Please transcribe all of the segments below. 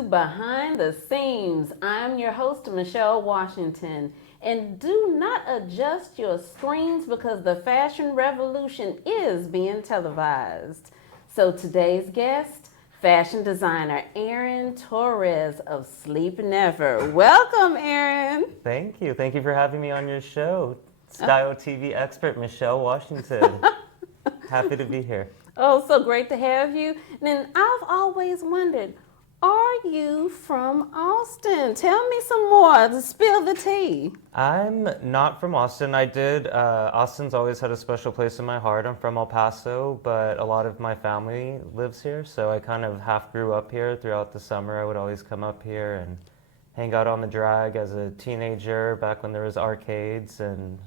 to Behind the Seams. I'm your host, Michelle Washington. And do not adjust your screens because the fashion revolution is being televised. So today's guest, fashion designer Aaron Torres of Sleep Never. Welcome, Aaron. Thank you. Thank you for having me on your show. Style TV expert Michelle Washington. Happy to be here. Oh, so great to have you. And then I've always wondered, are you from Austin? Tell me some more to spill the tea. I'm not from Austin. Austin's always had a special place in my heart. I'm from El Paso, but a lot of my family lives here, so I kind of half grew up here. Throughout the summer, I would always come up here and hang out on the drag as a teenager back when there was arcades, and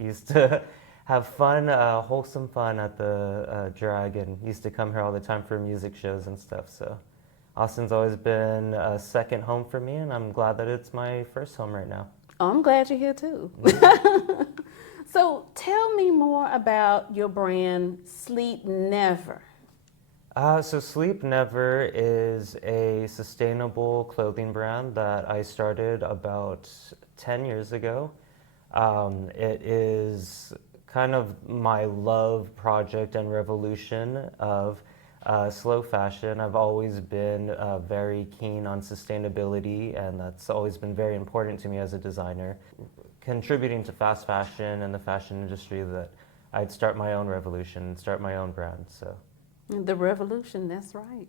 used to have fun, wholesome fun at the drag, and used to come here all the time for music shows and stuff. So Austin's always been a second home for me, and I'm glad that it's my first home right now. Oh, I'm glad you're here too. So tell me more about your brand, Sleep Never. So Sleep Never is a sustainable clothing brand that I started about 10 years ago. It is kind of my love project and revolution of slow fashion. I've always been very keen on sustainability, and that's always been very important to me as a designer. Contributing to fast fashion and the fashion industry, that I'd start my own revolution, start my own brand. So. The revolution, that's right.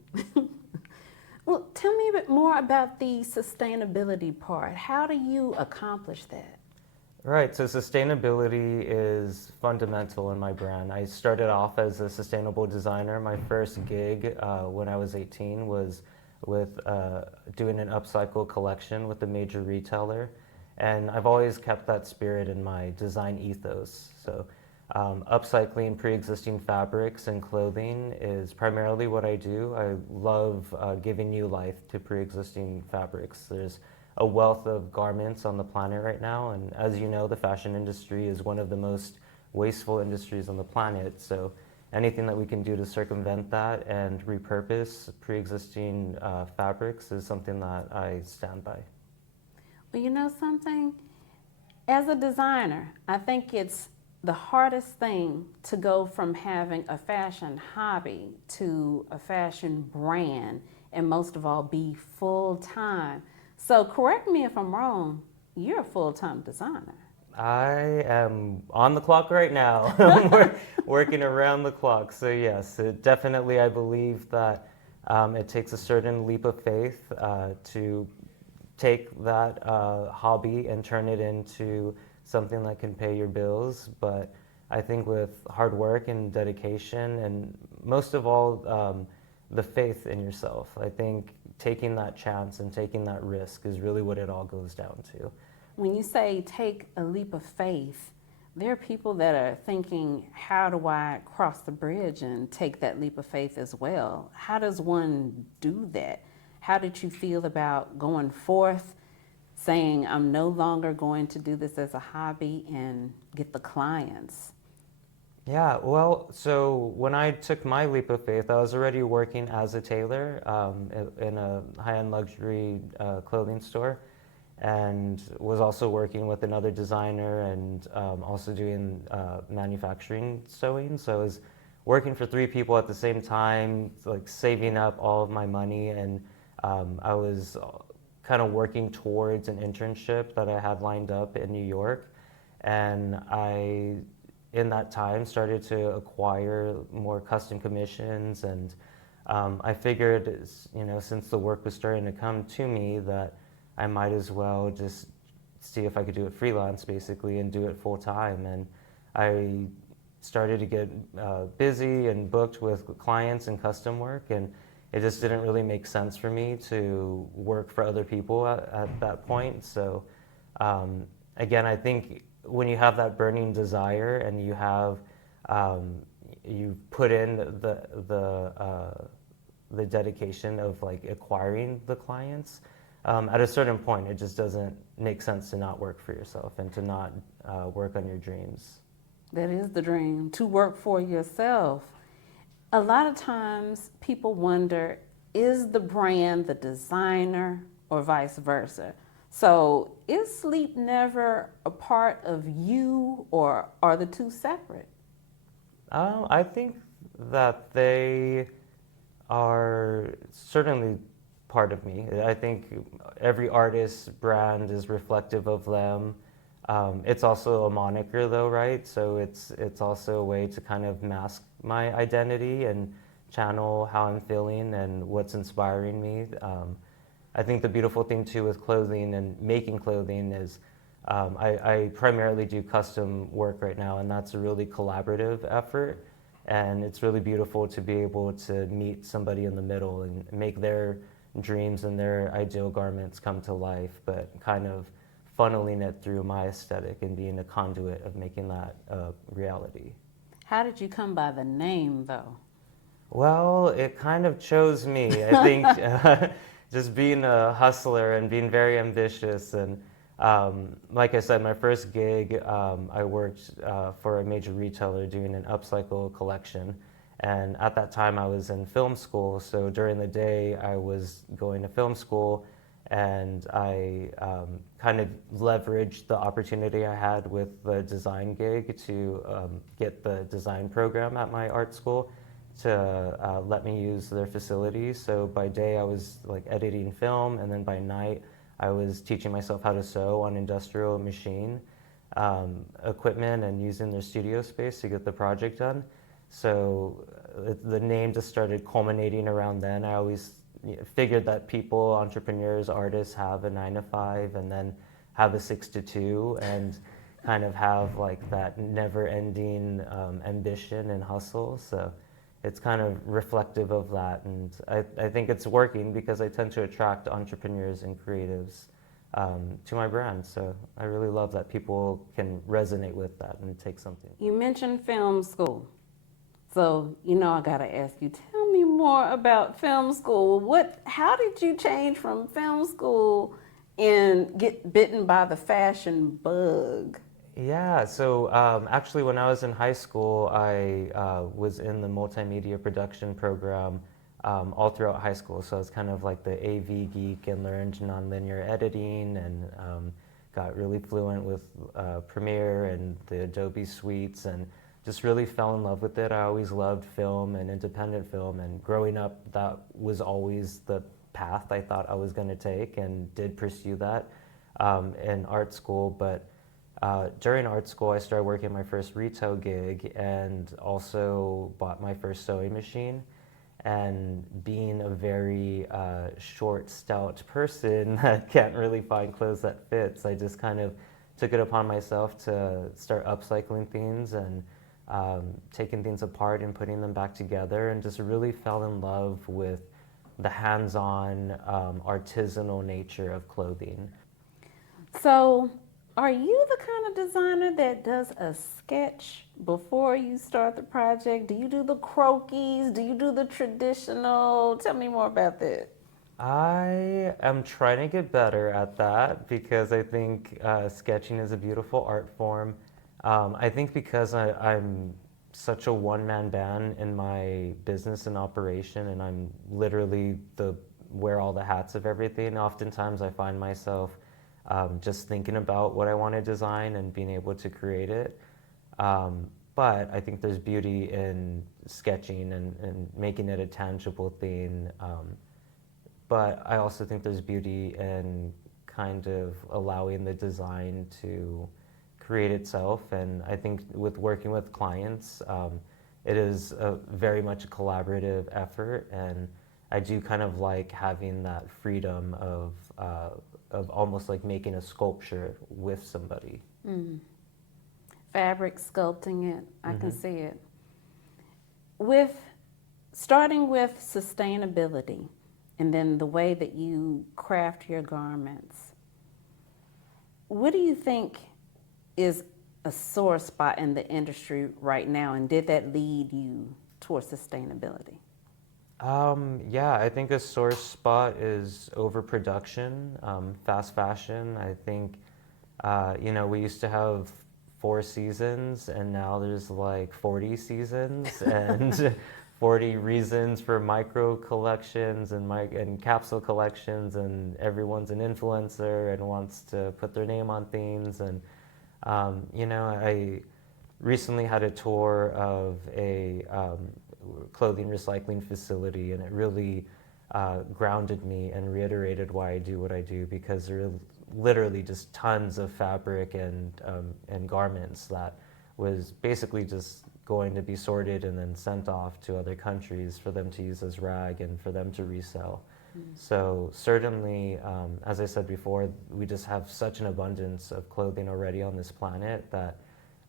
Well, tell me a bit more about the sustainability part. How do you accomplish that? Right, so sustainability is fundamental in my brand. I started off as a sustainable designer. My first gig when I was 18 was with doing an upcycle collection with a major retailer. And I've always kept that spirit in my design ethos. So upcycling pre-existing fabrics and clothing is primarily what I do. I love giving new life to pre-existing fabrics. There's a wealth of garments on the planet right now, and as you know, the fashion industry is one of the most wasteful industries on the planet. So anything that we can do to circumvent that and repurpose pre-existing fabrics is something that I stand by. Well, you know something? As a designer, I think it's the hardest thing to go from having a fashion hobby to a fashion brand, and most of all, be full-time. So correct me if I'm wrong, you're a full-time designer. I am on the clock right now. I'm working around the clock. So yes, definitely I believe that it takes a certain leap of faith to take that hobby and turn it into something that can pay your bills. But I think with hard work and dedication, and most of all, the faith in yourself, I think taking that chance and taking that risk is really what it all goes down to. When you say take a leap of faith, there are people that are thinking, how do I cross the bridge and take that leap of faith as well? How does one do that? How did you feel about going forth, saying, I'm no longer going to do this as a hobby and get the clients? Yeah, well, so when I took my leap of faith, I was already working as a tailor in a high-end luxury clothing store, and was also working with another designer and also doing manufacturing sewing. So I was working for 3 people at the same time, like saving up all of my money, and I was kind of working towards an internship that I had lined up in New York, and I in that time started to acquire more custom commissions, and I figured, since the work was starting to come to me, that I might as well just see if I could do it freelance basically and do it full time. And I started to get busy and booked with clients and custom work, and it just didn't really make sense for me to work for other people at that point. So again, I think when you have that burning desire and you have you put in the dedication of like acquiring the clients, at a certain point it just doesn't make sense to not work for yourself and to not work on your dreams. That is the dream, to work for yourself. A lot of times people wonder, is the brand the designer or vice versa? So is sleep never a part of you, or are the two separate? I think that they are certainly part of me. I think every artist's brand is reflective of them. It's also a moniker, though, right? So it's also a way to kind of mask my identity and channel how I'm feeling and what's inspiring me. I think the beautiful thing too with clothing and making clothing is I primarily do custom work right now, and that's a really collaborative effort. And it's really beautiful to be able to meet somebody in the middle and make their dreams and their ideal garments come to life, but kind of funneling it through my aesthetic and being a conduit of making that a reality. How did you come by the name, though? Well, it kind of chose me. I think just being a hustler and being very ambitious. And like I said, my first gig, I worked for a major retailer doing an upcycle collection. And at that time, I was in film school. So during the day, I was going to film school, and I kind of leveraged the opportunity I had with the design gig to get the design program at my art school to let me use their facilities. So by day I was like editing film, and then by night I was teaching myself how to sew on industrial machine equipment and using their studio space to get the project done. So the name just started culminating around then. I always figured that people, entrepreneurs, artists have a 9 to 5 and then have a 6 to 2 and kind of have like that never-ending ambition and hustle. So it's kind of reflective of that, and I think it's working because I tend to attract entrepreneurs and creatives to my brand. So I really love that people can resonate with that and take something. You mentioned film school. So, I got to ask you, tell me more about film school. How did you change from film school and get bitten by the fashion bug? Yeah, so actually when I was in high school, I was in the multimedia production program all throughout high school. So I was kind of like the AV geek and learned nonlinear editing and got really fluent with Premiere and the Adobe suites and just really fell in love with it. I always loved film and independent film, and growing up, that was always the path I thought I was going to take, and did pursue that in art school. But during art school, I started working my first retail gig and also bought my first sewing machine. And being a very short, stout person that can't really find clothes that fits, I just kind of took it upon myself to start upcycling things and taking things apart and putting them back together, and just really fell in love with the hands-on artisanal nature of clothing. So, are you the kind of designer that does a sketch before you start the project? Do you do the croquis? Do you do the traditional? Tell me more about that. I am trying to get better at that because I think sketching is a beautiful art form. I think because I'm such a one-man band in my business and operation, and I'm literally wear all the hats of everything. Oftentimes I find myself just thinking about what I want to design and being able to create it. But I think there's beauty in sketching and making it a tangible thing. But I also think there's beauty in kind of allowing the design to create itself. And I think with working with clients, it is very much a collaborative effort. And I do kind of like having that freedom of almost like making a sculpture with somebody. Mm. Fabric sculpting it, I can Mm-hmm. see it. Starting with sustainability, and then the way that you craft your garments, what do you think is a sore spot in the industry right now, and did that lead you towards sustainability? Yeah, I think a sore spot is overproduction, fast fashion. I think, we used to have 4 seasons, and now there's like 40 seasons, and 40 reasons for micro collections and capsule collections, and everyone's an influencer and wants to put their name on things. And I recently had a tour of a clothing recycling facility, and it really grounded me and reiterated why I do what I do, because there are literally just tons of fabric and garments that was basically just going to be sorted and then sent off to other countries for them to use as rag and for them to resell. So certainly, as I said before, we just have such an abundance of clothing already on this planet that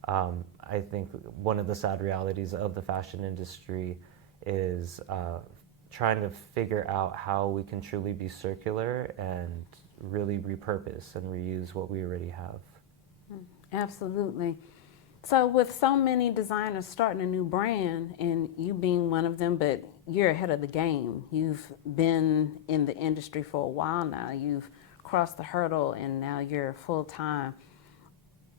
I think one of the sad realities of the fashion industry is trying to figure out how we can truly be circular and really repurpose and reuse what we already have. Absolutely. So with so many designers starting a new brand, and you being one of them, but you're ahead of the game. You've been in the industry for a while now. You've crossed the hurdle, and now you're full-time.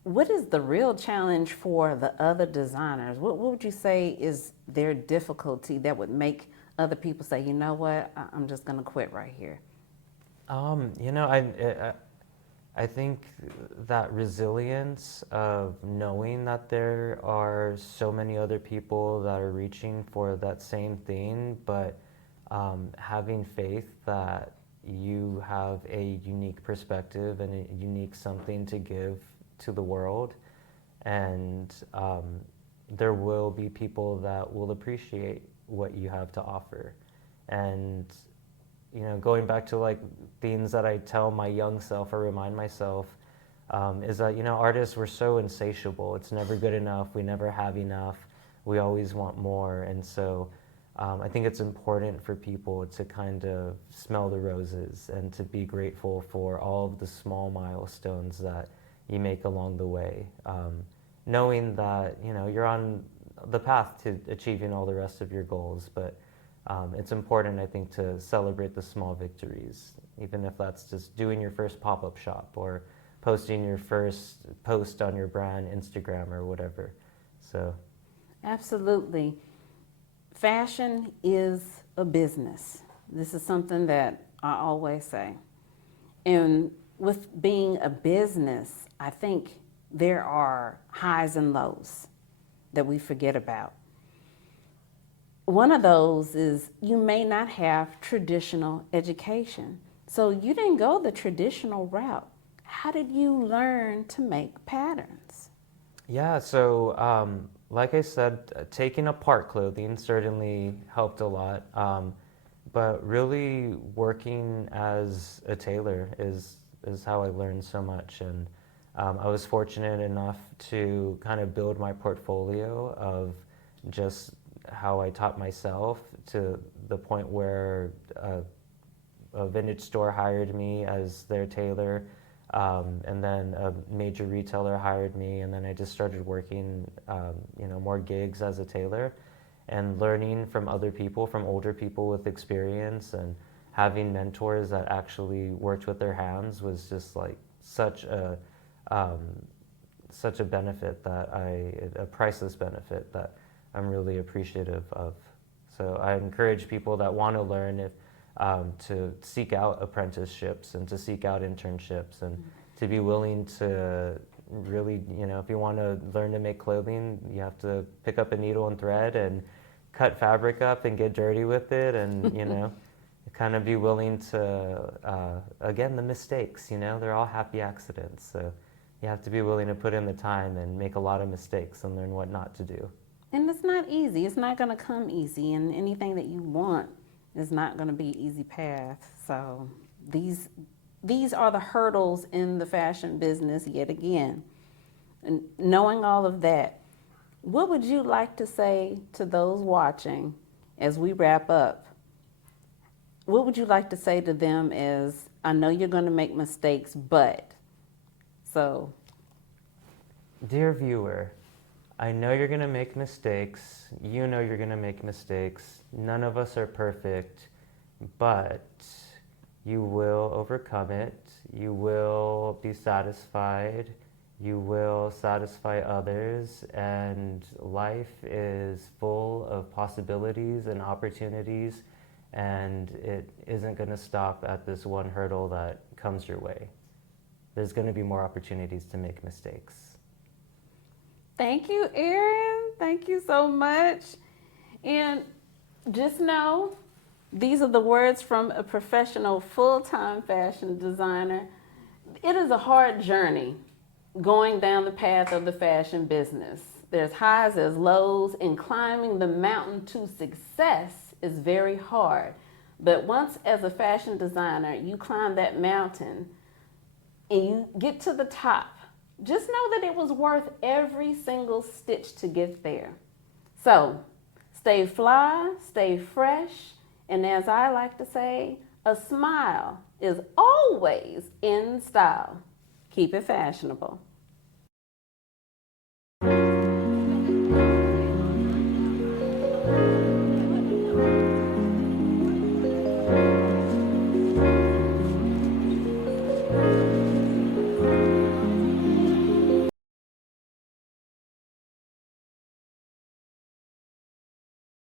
What is the real challenge for the other designers? What would you say is their difficulty that would make other people say, you know what, I'm just going to quit right here? I think that resilience of knowing that there are so many other people that are reaching for that same thing, but having faith that you have a unique perspective and a unique something to give to the world, and there will be people that will appreciate what you have to offer. And going back to like things that I tell my young self or remind myself, is that, artists, we're so insatiable. It's never good enough. We never have enough. We always want more. And so I think it's important for people to kind of smell the roses and to be grateful for all of the small milestones that you make along the way. Knowing that, you're on the path to achieving all the rest of your goals, but it's important, I think, to celebrate the small victories, even if that's just doing your first pop-up shop or posting your first post on your brand Instagram or whatever. So, absolutely. Fashion is a business. This is something that I always say. And with being a business, I think there are highs and lows that we forget about. One of those is you may not have traditional education. So you didn't go the traditional route. How did you learn to make patterns? Yeah, so like I said, taking apart clothing certainly helped a lot. But really working as a tailor is how I learned so much. And I was fortunate enough to kind of build my portfolio of just how I taught myself, to the point where a vintage store hired me as their tailor, and then a major retailer hired me, and then I just started working more gigs as a tailor, and learning from other people, from older people with experience, and having mentors that actually worked with their hands was just like such a benefit a priceless benefit that I'm really appreciative of. So I encourage people that want to learn to seek out apprenticeships and to seek out internships, and to be willing to really, if you want to learn to make clothing, you have to pick up a needle and thread and cut fabric up and get dirty with it, and kind of be willing to, again, the mistakes, they're all happy accidents. So you have to be willing to put in the time and make a lot of mistakes and learn what not to do. And it's not easy. It's not going to come easy. And anything that you want is not going to be an easy path. So these are the hurdles in the fashion business yet again. And knowing all of that, what would you like to say to those watching as we wrap up? What would you like to say to them as, I know you're going to make mistakes, but, so. Dear viewer, I know you're going to make mistakes. You know you're going to make mistakes. None of us are perfect, but you will overcome it. You will be satisfied. You will satisfy others, and life is full of possibilities and opportunities, and it isn't going to stop at this one hurdle that comes your way. There's going to be more opportunities to make mistakes. Thank you, Erin. Thank you so much. And just know, these are the words from a professional full-time fashion designer. It is a hard journey going down the path of the fashion business. There's highs, there's lows, and climbing the mountain to success is very hard. But once, as a fashion designer, you climb that mountain and you get to the top, just know that it was worth every single stitch to get there. So stay fly, stay fresh, and as I like to say, a smile is always in style. Keep it fashionable.